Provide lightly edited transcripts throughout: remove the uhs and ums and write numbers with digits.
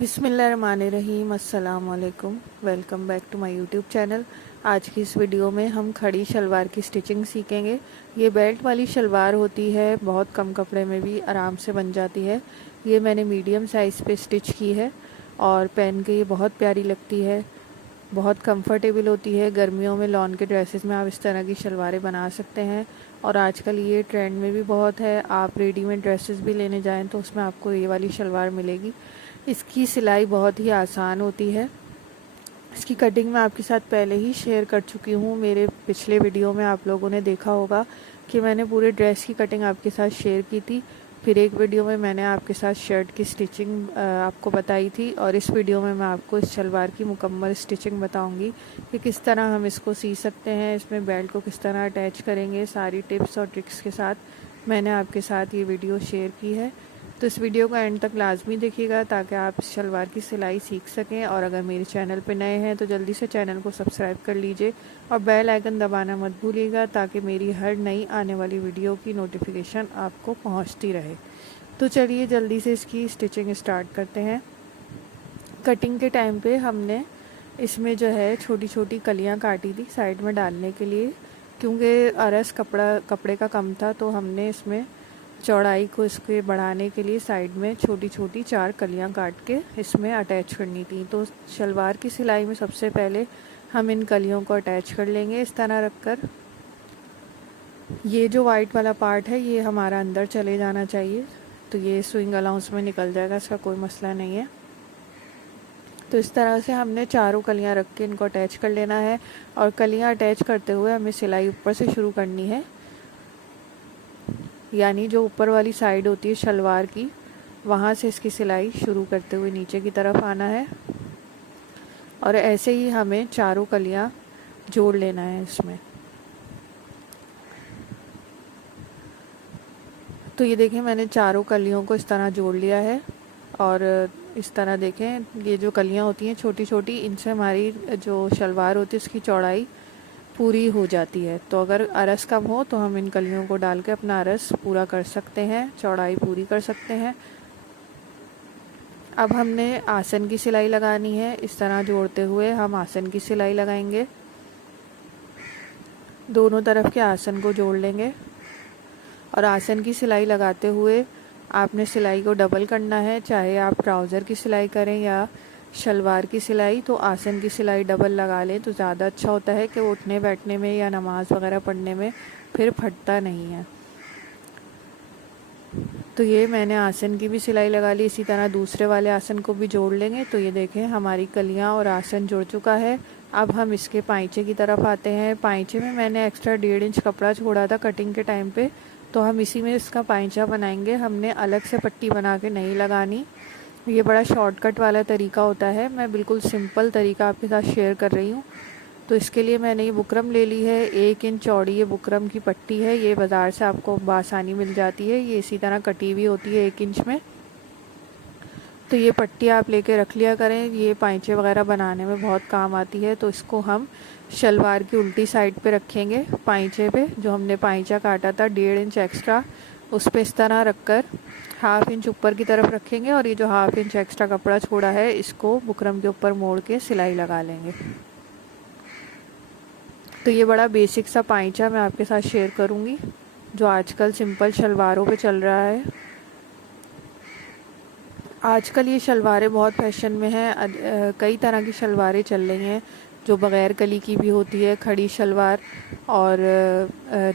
बिस्मिल्लाहिर्रहमानिर्रहीम, अस्सलाम वालेकुम। Welcome back to my YouTube channel. आज की इस वीडियो में हम खड़ी शलवार की स्टिचिंग सीखेंगे। ये बेल्ट वाली शलवार होती है, बहुत कम कपड़े में भी आराम से बन जाती है। ये मैंने मीडियम साइज़ पे स्टिच की है और पहन के ये बहुत प्यारी लगती है, बहुत कंफर्टेबल होती है। गर्मियों में लॉन के ड्रेसेस में आप इस तरह की शलवारें बना सकते हैं और आजकल ये ट्रेंड में भी बहुत है। आप रेडीमेड ड्रेसेस भी लेने जाएं तो उसमें आपको ये वाली शलवार मिलेगी। इसकी सिलाई बहुत ही आसान होती है। इसकी कटिंग मैं आपके साथ पहले ही शेयर कर चुकी हूँ। मेरे पिछले वीडियो में आप लोगों ने देखा होगा कि मैंने पूरे ड्रेस की कटिंग आपके साथ शेयर की थी। फिर एक वीडियो में मैंने आपके साथ शर्ट की स्टिचिंग आपको बताई थी और इस वीडियो में मैं आपको इस शलवार की मुकम्मल स्टिचिंग बताऊंगी कि किस तरह हम इसको सी सकते हैं, इसमें बेल्ट को किस तरह अटैच करेंगे। सारी टिप्स और ट्रिक्स के साथ मैंने आपके साथ ये वीडियो शेयर की है। तो इस वीडियो को एंड तक लाजमी देखिएगा ताकि आप इस शलवार की सिलाई सीख सकें। और अगर मेरे चैनल पर नए हैं तो जल्दी से चैनल को सब्सक्राइब कर लीजिए और बेल आइकन दबाना मत भूलिएगा ताकि मेरी हर नई आने वाली वीडियो की नोटिफिकेशन आपको पहुंचती रहे। तो चलिए जल्दी से इसकी स्टिचिंग स्टार्ट करते हैं। कटिंग के टाइम पे हमने इसमें जो है छोटी छोटी कलियां काटी थी साइड में डालने के लिए, क्योंकि अरस कपड़े का कम था तो हमने इसमें चौड़ाई को इसके बढ़ाने के लिए साइड में छोटी छोटी 4 कलियां काट के इसमें अटैच करनी थी। तो शलवार की सिलाई में सबसे पहले हम इन कलियों को अटैच कर लेंगे इस तरह रखकर। ये जो वाइट वाला पार्ट है ये हमारा अंदर चले जाना चाहिए, तो ये स्विंग अलाउंस में निकल जाएगा, इसका कोई मसला नहीं है। तो इस तरह से हमने चारों कलियां रख के इनको अटैच कर लेना है और कलियां अटैच करते हुए हमें सिलाई ऊपर से शुरू करनी है, यानी जो ऊपर वाली साइड होती है शलवार की वहाँ से इसकी सिलाई शुरू करते हुए नीचे की तरफ आना है और ऐसे ही हमें चारों कलियां जोड़ लेना है इसमें। तो ये देखें मैंने चारों कलियों को इस तरह जोड़ लिया है और इस तरह देखें ये जो कलियां होती हैं छोटी छोटी, इनसे हमारी जो शलवार होती है उसकी चौड़ाई पूरी हो जाती है। तो अगर अरस कम हो तो हम इन कलियों को डाल के अपना अरस पूरा कर सकते हैं, चौड़ाई पूरी कर सकते हैं। अब हमने आसन की सिलाई लगानी है। इस तरह जोड़ते हुए हम आसन की सिलाई लगाएंगे, दोनों तरफ के आसन को जोड़ लेंगे और आसन की सिलाई लगाते हुए आपने सिलाई को डबल करना है। चाहे आप ट्राउज़र की सिलाई करें या शलवार की सिलाई, तो आसन की सिलाई डबल लगा लें तो ज़्यादा अच्छा होता है कि उठने बैठने में या नमाज़ वगैरह पढ़ने में फिर फटता नहीं है। तो ये मैंने आसन की भी सिलाई लगा ली। इसी तरह दूसरे वाले आसन को भी जोड़ लेंगे। तो ये देखें हमारी कलियां और आसन जुड़ चुका है। अब हम इसके पाइचे की तरफ आते हैं। पाइचे में मैंने एक्स्ट्रा 1.5 इंच कपड़ा छोड़ा था कटिंग के टाइम पे, तो हम इसी में इसका पाइचा बनाएंगे। हमने अलग से पट्टी बना के नहीं लगानी। ये बड़ा शॉर्टकट वाला तरीका होता है, मैं बिल्कुल सिंपल तरीका आपके साथ शेयर कर रही हूँ। तो इसके लिए मैंने ये बुकरम ले ली है, 1 इंच चौड़ी ये बुकरम की पट्टी है। ये बाज़ार से आपको बआसानी मिल जाती है, ये इसी तरह कटी हुई होती है 1 इंच में। तो ये पट्टी आप लेके रख लिया करें, ये पाइचे वगैरह बनाने में बहुत काम आती है। तो इसको हम शलवार की उल्टी साइड पे रखेंगे, पाइचे पे जो हमने पाइचा काटा था 1.5 इंच एक्स्ट्रा, उस पर इस तरह रखकर 1/2 इंच ऊपर की तरफ रखेंगे और ये जो 1/2 इंच एक्स्ट्रा कपड़ा छोड़ा है इसको बुकरम के ऊपर मोड़ के सिलाई लगा लेंगे। तो ये बड़ा बेसिक सा पाइचा मैं आपके साथ शेयर करूँगी जो आजकल सिंपल शलवारों पे चल रहा है। आजकल ये शलवारें बहुत फैशन में हैं। कई तरह की शलवारें चल रही हैं जो बग़ैर कली की भी होती है, खड़ी शलवार, और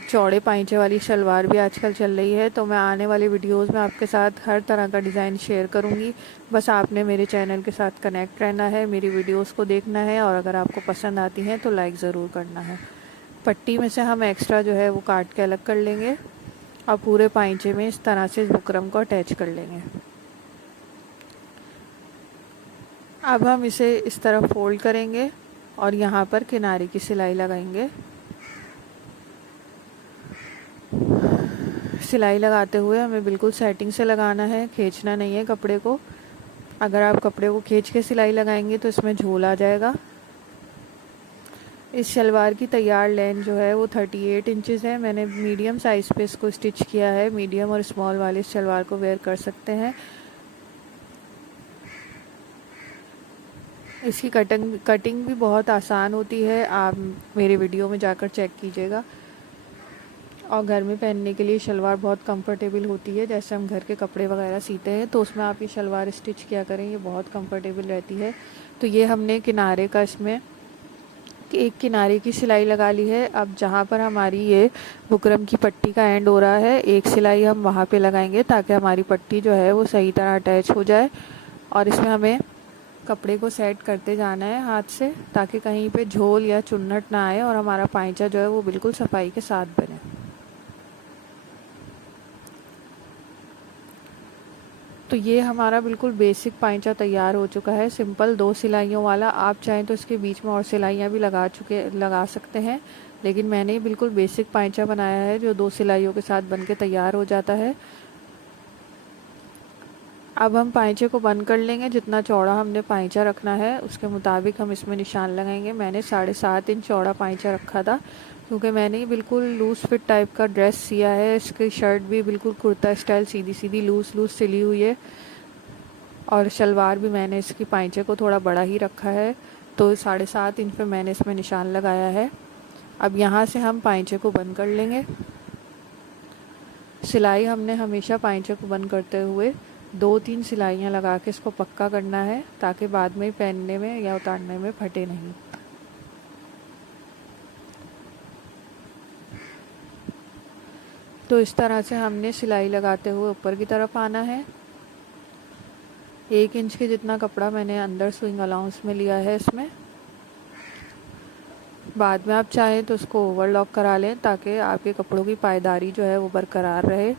चौड़े पाइचे वाली शलवार भी आजकल चल रही है। तो मैं आने वाले वीडियोस में आपके साथ हर तरह का डिज़ाइन शेयर करूंगी। बस आपने मेरे चैनल के साथ कनेक्ट रहना है, मेरी वीडियोस को देखना है और अगर आपको पसंद आती हैं तो लाइक ज़रूर करना है। पट्टी में से हम एक्स्ट्रा जो है वो काट के अलग कर लेंगे और पूरे पाइचे में इस तरह से इस बुकरम को अटैच कर लेंगे। अब हम इसे इस तरह फोल्ड करेंगे और यहाँ पर किनारे की सिलाई लगाएंगे। सिलाई लगाते हुए हमें बिल्कुल सेटिंग से लगाना है, खींचना नहीं है कपड़े को। अगर आप कपड़े को खींच के सिलाई लगाएंगे तो इसमें झोल आ जाएगा। इस शलवार की तैयार लेंथ जो है वो 38 इंचेस है। मैंने मीडियम साइज़ पे इसको स्टिच किया है। मीडियम और स्मॉल वाले इस शलवार को वेयर कर सकते हैं। इसकी कटिंग भी बहुत आसान होती है, आप मेरे वीडियो में जाकर चेक कीजिएगा। और घर में पहनने के लिए शलवार बहुत कंफर्टेबल होती है। जैसे हम घर के कपड़े वगैरह सीते हैं तो उसमें आप ये शलवार स्टिच किया करें, ये बहुत कंफर्टेबल रहती है। तो ये हमने किनारे का इसमें एक किनारे की सिलाई लगा ली है। अब जहाँ पर हमारी ये बुकरम की पट्टी का एंड हो रहा है, एक सिलाई हम वहाँ पे लगाएंगे ताकि हमारी पट्टी जो है वो सही तरह अटैच हो जाए। और इसमें हमें कपड़े को सेट करते जाना है हाथ से, ताकि कहीं पे झोल या चुन्नट ना आए और हमारा पाइचा जो है वो बिल्कुल सफाई के साथ बने। तो ये हमारा बिल्कुल बेसिक पाइचा तैयार हो चुका है, सिंपल 2 सिलाइयों वाला। आप चाहें तो इसके बीच में और सिलाइयाँ भी लगा सकते हैं, लेकिन मैंने बिल्कुल बेसिक पाइचा बनाया है जो 2 सिलाइयों के साथ बनके तैयार हो जाता है। अब हम पाइचे को बंद कर लेंगे। जितना चौड़ा हमने पाइचा रखना है उसके मुताबिक हम इसमें निशान लगाएंगे। मैंने 7.5 इंच चौड़ा पाइचा रखा था, क्योंकि मैंने बिल्कुल लूज़ फिट टाइप का ड्रेस सिया है। इसकी शर्ट भी बिल्कुल कुर्ता स्टाइल सीधी सीधी लूज़ सिली हुई है, और शलवार भी मैंने इसकी पाइचे को थोड़ा बड़ा ही रखा है। तो 7.5 इंच पे मैंने इसमें निशान लगाया है। अब यहाँ से हम पाइचे को बंद कर लेंगे। सिलाई हमने हमेशा पाइचे को बंद करते हुए 2-3 सिलाइयाँ लगा के इसको पक्का करना है, ताकि बाद में पहनने में या उतारने में फटे नहीं। तो इस तरह से हमने सिलाई लगाते हुए ऊपर की तरफ आना है। 1 इंच के जितना कपड़ा मैंने अंदर स्विंग अलाउंस में लिया है इसमें। बाद में आप चाहें तो उसको ओवरलॉक करा लें, ताकि आपके कपड़ों की पायदारी जो है वो बरकरार रहे।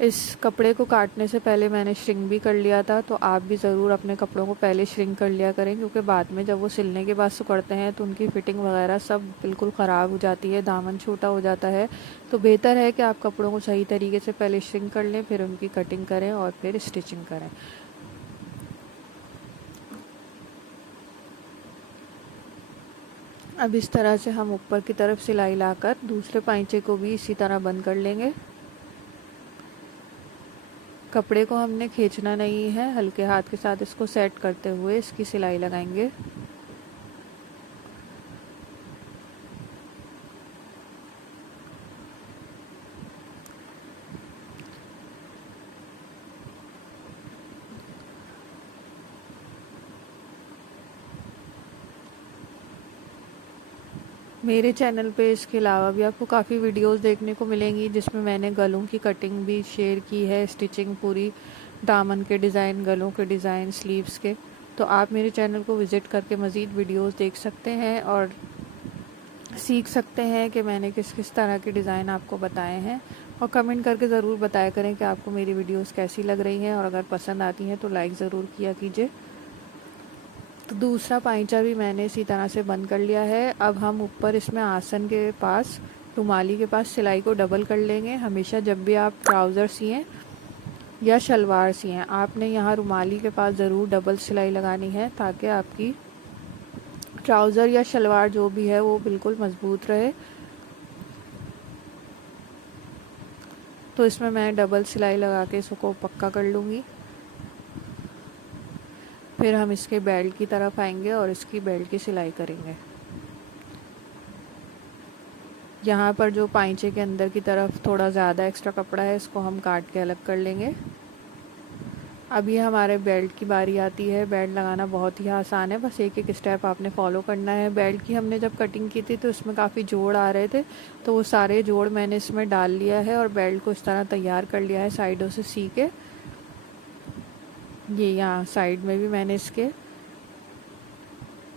इस कपड़े को काटने से पहले मैंने श्रिंक भी कर लिया था, तो आप भी ज़रूर अपने कपड़ों को पहले श्रिंक कर लिया करें, क्योंकि बाद में जब वो सिलने के बाद सुकड़ते हैं तो उनकी फ़िटिंग वगैरह सब बिल्कुल ख़राब हो जाती है, दामन छोटा हो जाता है। तो बेहतर है कि आप कपड़ों को सही तरीके से पहले श्रिंक कर लें, फिर उनकी कटिंग करें और फिर स्टिचिंग करें। अब इस तरह से हम ऊपर की तरफ सिलाई लाकर दूसरे पाइचे को भी इसी तरह बंद कर लेंगे। कपड़े को हमने खींचना नहीं है, हल्के हाथ के साथ इसको सेट करते हुए इसकी सिलाई लगाएंगे। मेरे चैनल पे इसके अलावा भी आपको काफ़ी वीडियोस देखने को मिलेंगी, जिसमें मैंने गलों की कटिंग भी शेयर की है, स्टिचिंग पूरी, दामन के डिज़ाइन, गलों के डिज़ाइन, स्लीव्स के। तो आप मेरे चैनल को विज़िट करके मज़ीद वीडियोस देख सकते हैं और सीख सकते हैं कि मैंने किस किस तरह के डिज़ाइन आपको बताए हैं। और कमेंट करके ज़रूर बताया करें कि आपको मेरी वीडियोस कैसी लग रही हैं, और अगर पसंद आती हैं तो लाइक ज़रूर किया कीजिए। तो दूसरा पाइचा भी मैंने इसी तरह से बंद कर लिया है। अब हम ऊपर इसमें आसन के पास, रुमाली के पास सिलाई को डबल कर लेंगे। हमेशा जब भी आप ट्राउज़र सिएं या शलवार सिएं, आपने यहाँ रुमाली के पास ज़रूर डबल सिलाई लगानी है, ताकि आपकी ट्राउज़र या शलवार जो भी है वो बिल्कुल मज़बूत रहे। तो इसमें मैं डबल सिलाई लगा के इसको पक्का कर लूँगी। फिर हम इसके बेल्ट की तरफ आएंगे और इसकी बेल्ट की सिलाई करेंगे। यहाँ पर जो पाइचे के अंदर की तरफ थोड़ा ज़्यादा एक्स्ट्रा कपड़ा है, इसको हम काट के अलग कर लेंगे। अब ये हमारे बेल्ट की बारी आती है। बेल्ट लगाना बहुत ही आसान है, बस एक एक स्टेप आपने फॉलो करना है। बेल्ट की हमने जब कटिंग की थी तो इसमें काफ़ी जोड़ आ रहे थे, तो वो सारे जोड़ मैंने इसमें डाल लिया है और बेल्ट को इस तरह तैयार कर लिया है साइडों से सी के। ये यहाँ साइड में भी मैंने इसके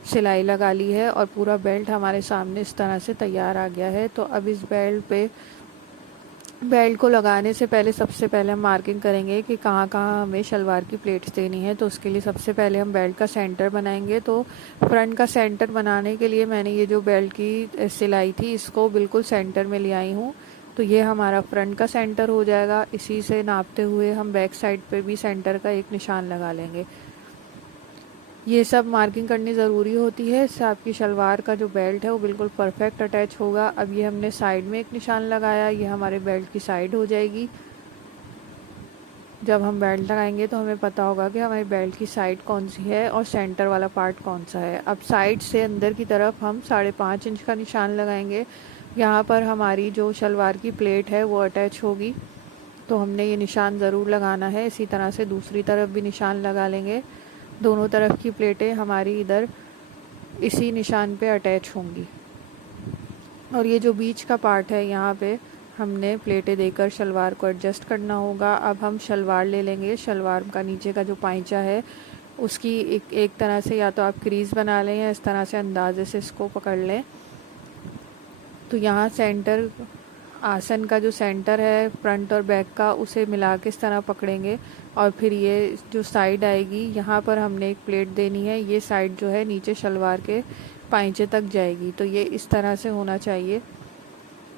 सिलाई लगा ली है और पूरा बेल्ट हमारे सामने इस तरह से तैयार आ गया है। तो अब इस बेल्ट को लगाने से पहले सबसे पहले हम मार्किंग करेंगे कि कहाँ कहाँ हमें शलवार की प्लेट्स देनी है। तो उसके लिए सबसे पहले हम बेल्ट का सेंटर बनाएंगे। तो फ्रंट का सेंटर बनाने के लिए मैंने ये जो बेल्ट की सिलाई थी इसको बिल्कुल सेंटर में ले आई हूँ। तो ये हमारा फ्रंट का सेंटर हो जाएगा। इसी से नापते हुए हम बैक साइड पे भी सेंटर का एक निशान लगा लेंगे। ये सब मार्किंग करनी ज़रूरी होती है, इससे आपकी शलवार का जो बेल्ट है वो बिल्कुल परफेक्ट अटैच होगा। अब ये हमने साइड में एक निशान लगाया, ये हमारे बेल्ट की साइड हो जाएगी। जब हम बेल्ट लगाएंगे तो हमें पता होगा कि हमारी बेल्ट की साइड कौन सी है और सेंटर वाला पार्ट कौन सा है। अब साइड से अंदर की तरफ हम 5.5 इंच का निशान लगाएंगे। यहाँ पर हमारी जो शलवार की प्लेट है वो अटैच होगी, तो हमने ये निशान ज़रूर लगाना है। इसी तरह से दूसरी तरफ भी निशान लगा लेंगे। दोनों तरफ की प्लेटें हमारी इधर इसी निशान पे अटैच होंगी। और ये जो बीच का पार्ट है यहाँ पे हमने प्लेटें देकर शलवार को एडजस्ट करना होगा। अब हम शलवार ले लेंगे। शलवार का नीचे का जो पाइचा है उसकी एक तरह से या तो आप क्रीज़ बना लें या इस तरह से अंदाजे से इसको पकड़ लें। तो यहाँ सेंटर आसन का जो सेंटर है फ्रंट और बैक का, उसे मिला के इस तरह पकड़ेंगे और फिर ये जो साइड आएगी यहाँ पर हमने एक प्लेट देनी है। ये साइड जो है नीचे शलवार के पाइचे तक जाएगी। तो ये इस तरह से होना चाहिए,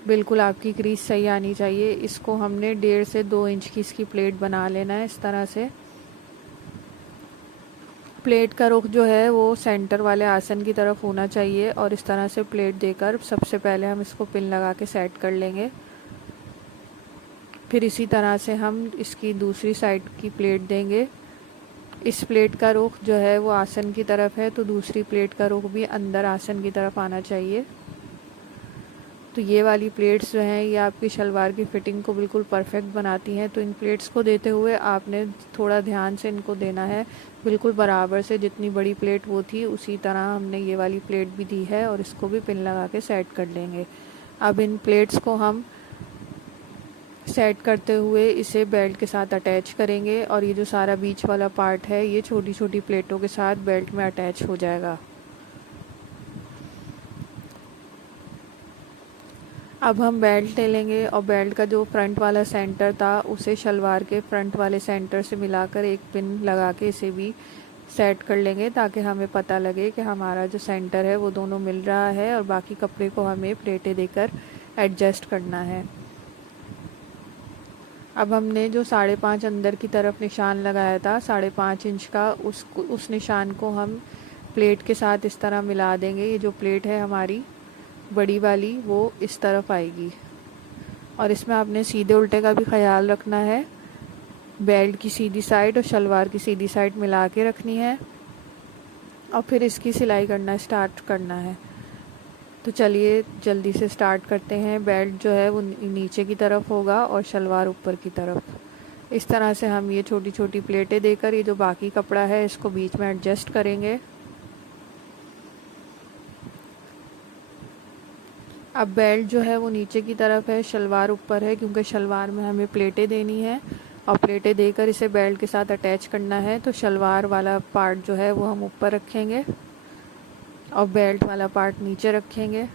बिल्कुल आपकी क्रीज सही आनी चाहिए। इसको हमने 1.5 से 2 इंच की इसकी प्लेट बना लेना है। इस तरह से प्लेट का रुख जो है वो सेंटर वाले आसन की तरफ होना चाहिए और इस तरह से प्लेट देकर सबसे पहले हम इसको पिन लगा के सेट कर लेंगे। फिर इसी तरह से हम इसकी दूसरी साइड की प्लेट देंगे। इस प्लेट का रुख जो है वो आसन की तरफ है, तो दूसरी प्लेट का रुख भी अंदर आसन की तरफ आना चाहिए। तो ये वाली प्लेट्स जो हैं ये आपकी शलवार की फ़िटिंग को बिल्कुल परफेक्ट बनाती हैं। तो इन प्लेट्स को देते हुए आपने थोड़ा ध्यान से इनको देना है, बिल्कुल बराबर से। जितनी बड़ी प्लेट वो थी उसी तरह हमने ये वाली प्लेट भी दी है और इसको भी पिन लगा के सेट कर लेंगे। अब इन प्लेट्स को हम सेट करते हुए इसे बेल्ट के साथ अटैच करेंगे और ये जो सारा बीच वाला पार्ट है ये छोटी छोटी प्लेटों के साथ बेल्ट में अटैच हो जाएगा। अब हम बेल्ट ले लेंगे और बेल्ट का जो फ्रंट वाला सेंटर था उसे शलवार के फ्रंट वाले सेंटर से मिलाकर एक पिन लगा के इसे भी सेट कर लेंगे, ताकि हमें पता लगे कि हमारा जो सेंटर है वो दोनों मिल रहा है और बाकी कपड़े को हमें प्लेटें देकर एडजस्ट करना है। अब हमने जो 5.5 अंदर की तरफ निशान लगाया था 5.5 इंच का, उस निशान को हम प्लेट के साथ इस तरह मिला देंगे। ये जो प्लेट है हमारी बड़ी वाली वो इस तरफ आएगी और इसमें आपने सीधे उल्टे का भी ख्याल रखना है। बेल्ट की सीधी साइड और शलवार की सीधी साइड मिला के रखनी है और फिर इसकी सिलाई करना स्टार्ट करना है। तो चलिए जल्दी से स्टार्ट करते हैं। बेल्ट जो है वो नीचे की तरफ होगा और शलवार ऊपर की तरफ। इस तरह से हम ये छोटी छोटी प्लेटें देकर ये जो बाकी कपड़ा है इसको बीच में एडजस्ट करेंगे। अब बेल्ट जो है वो नीचे की तरफ है, शलवार ऊपर है, क्योंकि शलवार में हमें प्लेटें देनी है और प्लेटें देकर इसे बेल्ट के साथ अटैच करना है। तो शलवार वाला पार्ट जो है वो हम ऊपर रखेंगे और बेल्ट वाला पार्ट नीचे रखेंगे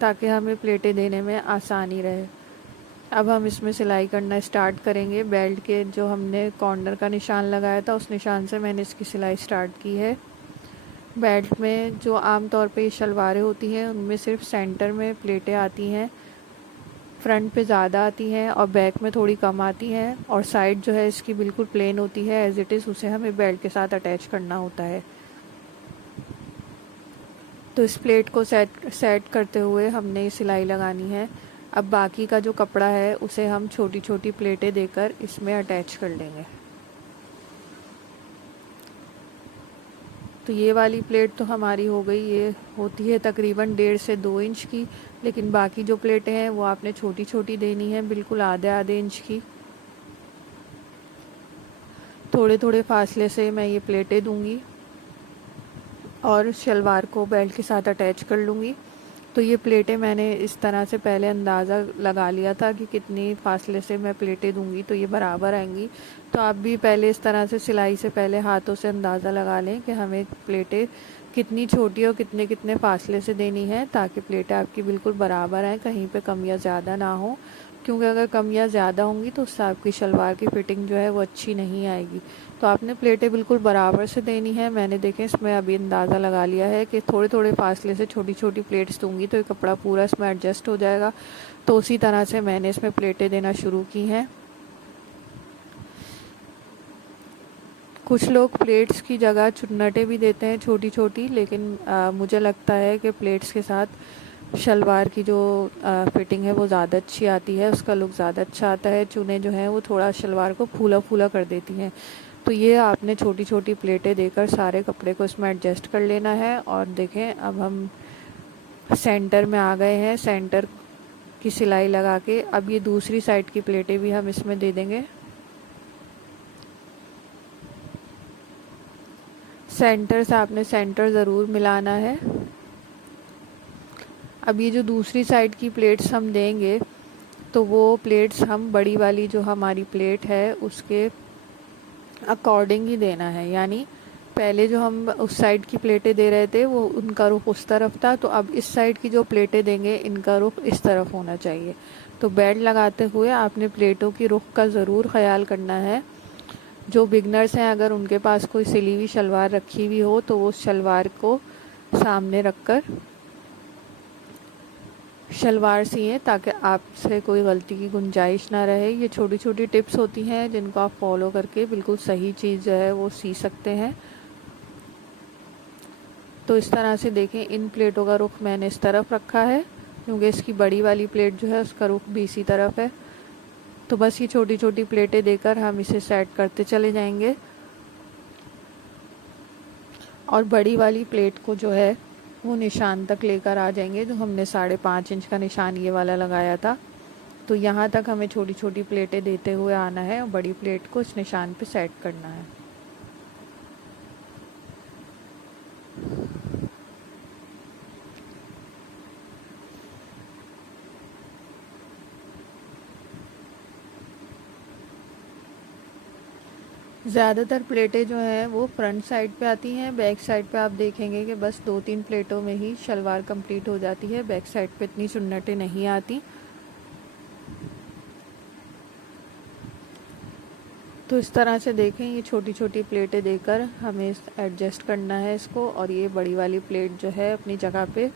ताकि हमें प्लेटें देने में आसानी रहे। अब हम इसमें सिलाई करना स्टार्ट करेंगे। बेल्ट के जो हमने कॉर्नर का निशान लगाया था उस निशान से मैंने इसकी सिलाई स्टार्ट की है। बेल्ट में जो आम तौर पे शलवारें होती हैं उनमें सिर्फ सेंटर में प्लेटें आती हैं, फ्रंट पे ज़्यादा आती हैं और बैक में थोड़ी कम आती हैं और साइड जो है इसकी बिल्कुल प्लेन होती है एज इट इज़, उसे हमें बेल्ट के साथ अटैच करना होता है। तो इस प्लेट को सेट करते हुए हमने सिलाई लगानी है। अब बाकी का जो कपड़ा है उसे हम छोटी छोटी प्लेटें देकर इसमें अटैच कर लेंगे। तो ये वाली प्लेट तो हमारी हो गई। ये होती है तकरीबन 1.5 से 2 इंच की, लेकिन बाकी जो प्लेटें हैं वो आपने छोटी छोटी देनी है, बिल्कुल आधे इंच की। थोड़े थोड़े फासले से मैं ये प्लेटें दूंगी और शलवार को बेल्ट के साथ अटैच कर लूँगी। तो ये प्लेटें मैंने इस तरह से पहले अंदाज़ा लगा लिया था कि कितनी फासले से मैं प्लेटें दूंगी तो ये बराबर आएंगी। तो आप भी पहले इस तरह से सिलाई से पहले हाथों से अंदाज़ा लगा लें कि हमें प्लेटें कितनी छोटी और कितने कितने फासले से देनी है, ताकि प्लेटें आपकी बिल्कुल बराबर आएँ, कहीं पे कमियां ज़्यादा ना हो। क्योंकि अगर कमियां ज़्यादा होंगी तो उससे आपकी शलवार की फ़िटिंग जो है वो अच्छी नहीं आएगी। तो आपने प्लेटें बिल्कुल बराबर से देनी है। मैंने देखें इसमें अभी अंदाज़ा लगा लिया है कि थोड़े थोड़े फासले से छोटी छोटी प्लेट्स दूंगी तो ये कपड़ा पूरा इसमें एडजस्ट हो जाएगा। तो उसी तरह से मैंने इसमें प्लेटें देना शुरू की हैं। कुछ लोग प्लेट्स की जगह चुन्नटें भी देते हैं छोटी छोटी, लेकिन मुझे लगता है कि प्लेट्स के साथ शलवार की जो फिटिंग है वो ज़्यादा अच्छी आती है, उसका लुक ज़्यादा अच्छा आता है। चुने जो हैं वो थोड़ा शलवार को फूला फूला कर देती हैं। तो ये आपने छोटी छोटी प्लेटें देकर सारे कपड़े को इसमें एडजस्ट कर लेना है। और देखें, अब हम सेंटर में आ गए हैं। सेंटर की सिलाई लगा के अब ये दूसरी साइड की प्लेटें भी हम इसमें दे देंगे। सेंटर से आपने सेंटर ज़रूर मिलाना है। अब ये जो दूसरी साइड की प्लेट्स हम देंगे तो वो प्लेट्स हम बड़ी वाली जो हमारी प्लेट है उसके अकॉर्डिंग ही देना है। यानी पहले जो हम उस साइड की प्लेटें दे रहे थे वो उनका रुख उस तरफ था, तो अब इस साइड की जो प्लेटें देंगे इनका रुख इस तरफ होना चाहिए। तो बेल्ट लगाते हुए आपने प्लेटों की रुख का ज़रूर ख्याल करना है। जो बिगनर्स हैं, अगर उनके पास कोई सिली हुई शलवार रखी हुई हो तो वो शलवार को सामने रखकर शलवार सिएं ताकि आपसे कोई गलती की गुंजाइश ना रहे। ये छोटी छोटी टिप्स होती हैं जिनको आप फॉलो करके बिल्कुल सही चीज़ जो है वो सी सकते हैं। तो इस तरह से देखें, इन प्लेटों का रुख मैंने इस तरफ रखा है क्योंकि इसकी बड़ी वाली प्लेट जो है उसका रुख भी इसी तरफ है। तो बस ये छोटी छोटी प्लेटें देकर हम इसे सेट करते चले जाएंगे और बड़ी वाली प्लेट को जो है वो निशान तक लेकर आ जाएंगे, जो हमने 5.5 इंच का निशान ये वाला लगाया था। तो यहाँ तक हमें छोटी छोटी प्लेटें देते हुए आना है और बड़ी प्लेट को इस निशान पे सेट करना है। ज़्यादातर प्लेटें जो हैं वो फ्रंट साइड पे आती हैं। बैक साइड पे आप देखेंगे कि बस 2-3 प्लेटों में ही शलवार कंप्लीट हो जाती है। बैक साइड पे इतनी सुन्नटें नहीं आती। तो इस तरह से देखें, ये छोटी छोटी प्लेटें देकर हमें एडजस्ट करना है इसको। और ये बड़ी वाली प्लेट जो है अपनी जगह पे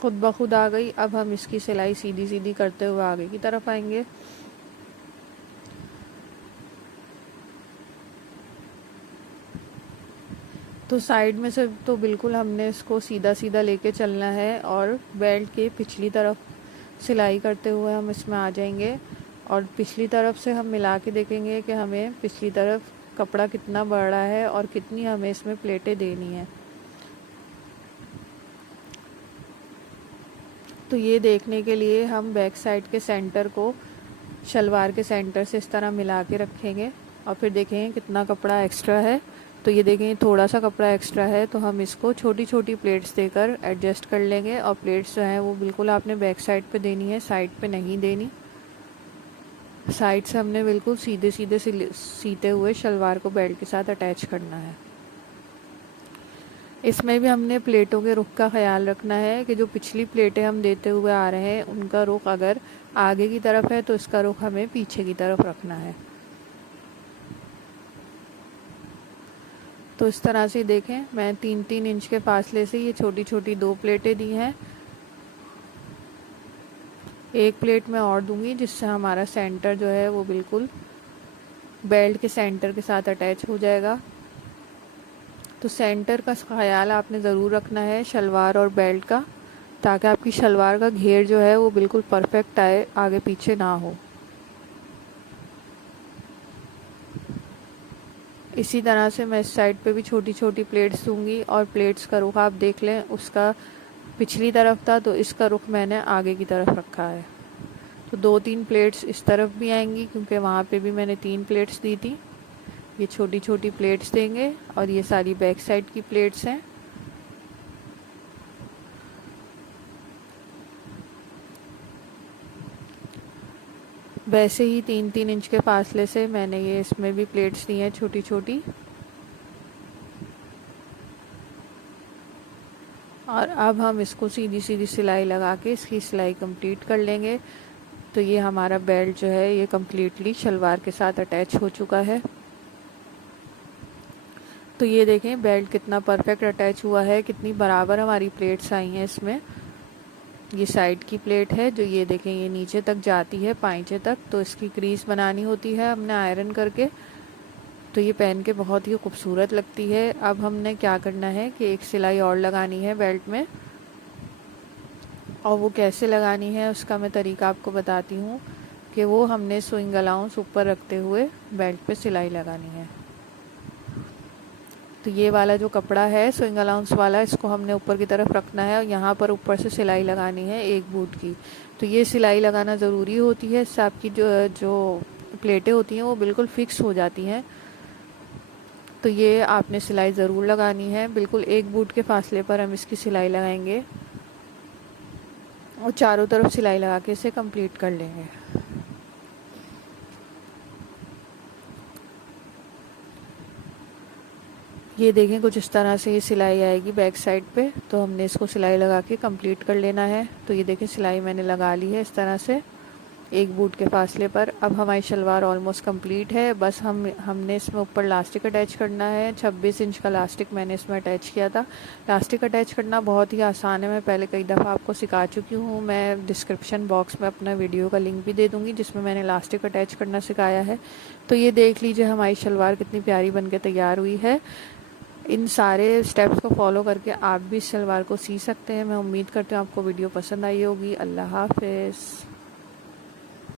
खुद ब खुद आ गई। अब हम इसकी सिलाई सीधी सीधी करते हुए आगे की तरफ आएंगे। तो साइड में से तो बिल्कुल हमने इसको सीधा सीधा लेके चलना है और बेल्ट के पिछली तरफ सिलाई करते हुए हम इसमें आ जाएंगे। और पिछली तरफ से हम मिला के देखेंगे कि हमें पिछली तरफ कपड़ा कितना बड़ा है और कितनी हमें इसमें प्लेटें देनी है। तो ये देखने के लिए हम बैक साइड के सेंटर को शलवार के सेंटर से इस तरह मिला के रखेंगे और फिर देखेंगे कितना कपड़ा एक्स्ट्रा है। तो ये देखें, थोड़ा सा कपड़ा एक्स्ट्रा है तो हम इसको छोटी छोटी प्लेट्स देकर एडजस्ट कर लेंगे। और प्लेट्स जो हैं वो बिल्कुल आपने बैक साइड पे देनी है, साइड पे नहीं देनी। साइड से हमने बिल्कुल सीधे सीधे सीते हुए शलवार को बेल्ट के साथ अटैच करना है। इसमें भी हमने प्लेटों के रुख का ख्याल रखना है कि जो पिछली प्लेटें हम देते हुए आ रहे हैं उनका रुख अगर आगे की तरफ है तो इसका रुख हमें पीछे की तरफ रखना है। तो इस तरह से देखें, मैं 3-3 इंच के फासले से ये छोटी छोटी 2 प्लेटें दी हैं। एक प्लेट मैं और दूंगी जिससे हमारा सेंटर जो है वो बिल्कुल बेल्ट के सेंटर के साथ अटैच हो जाएगा। तो सेंटर का ख्याल आपने ज़रूर रखना है शलवार और बेल्ट का, ताकि आपकी शलवार का घेर जो है वो बिल्कुल परफेक्ट आए, आगे पीछे ना हो। इसी तरह से मैं इस साइड पे भी छोटी छोटी प्लेट्स दूंगी और प्लेट्स का रुख आप देख लें, उसका पिछली तरफ था तो इसका रुख मैंने आगे की तरफ रखा है। तो 2-3 प्लेट्स इस तरफ भी आएंगी क्योंकि वहाँ पे भी मैंने 3 प्लेट्स दी थी। ये छोटी छोटी प्लेट्स देंगे और ये सारी बैक साइड की प्लेट्स हैं। वैसे ही 3-3 इंच के फासले से मैंने ये इसमें भी प्लेट्स दी हैं छोटी छोटी। और अब हम इसको सीधी सीधी सिलाई लगा के इसकी सिलाई कंप्लीट कर लेंगे। तो ये हमारा बेल्ट जो है ये कम्प्लीटली शलवार के साथ अटैच हो चुका है। तो ये देखें बेल्ट कितना परफेक्ट अटैच हुआ है, कितनी बराबर हमारी प्लेट्स आई हैं इसमें। ये साइड की प्लेट है जो ये देखें ये नीचे तक जाती है पाइंचे तक, तो इसकी क्रीज बनानी होती है हमने आयरन करके। तो ये पहन के बहुत ही खूबसूरत लगती है। अब हमने क्या करना है कि एक सिलाई और लगानी है बेल्ट में और वो कैसे लगानी है उसका मैं तरीका आपको बताती हूँ कि वो हमने स्विंग अलाउंस ऊपर रखते हुए बेल्ट पे सिलाई लगानी है। तो ये वाला जो कपड़ा है स्विंग अलाउंस वाला, इसको हमने ऊपर की तरफ रखना है और यहाँ पर ऊपर से सिलाई लगानी है एक बूट की। तो ये सिलाई लगाना ज़रूरी होती है, इससे आपकी जो जो प्लेटें होती हैं वो बिल्कुल फिक्स हो जाती हैं। तो ये आपने सिलाई ज़रूर लगानी है, बिल्कुल एक बूट के फासले पर हम इसकी सिलाई लगाएंगे और चारों तरफ सिलाई लगा के इसे कंप्लीट कर लेंगे। ये देखें कुछ इस तरह से ये सिलाई आएगी बैक साइड पे, तो हमने इसको सिलाई लगा के कंप्लीट कर लेना है। तो ये देखें सिलाई मैंने लगा ली है इस तरह से एक बूट के फासले पर। अब हमारी शलवार ऑलमोस्ट कंप्लीट है, बस हमने इसमें ऊपर लास्टिक अटैच करना है। 26 इंच का लास्टिक मैंने इसमें अटैच किया था। लास्टिक अटैच करना बहुत ही आसान है, मैं पहले कई दफ़ा आपको सिखा चुकी हूँ। मैं डिस्क्रिप्शन बॉक्स में अपना वीडियो का लिंक भी दे दूँगी जिसमें मैंने लास्टिक अटैच करना सिखाया है। तो ये देख लीजिए हमारी शलवार कितनी प्यारी बन के तैयार हुई है। इन सारे स्टेप्स को फॉलो करके आप भी इस शलवार को सी सकते हैं। मैं उम्मीद करती हूँ आपको वीडियो पसंद आई होगी। अल्लाह हाफ़िज़।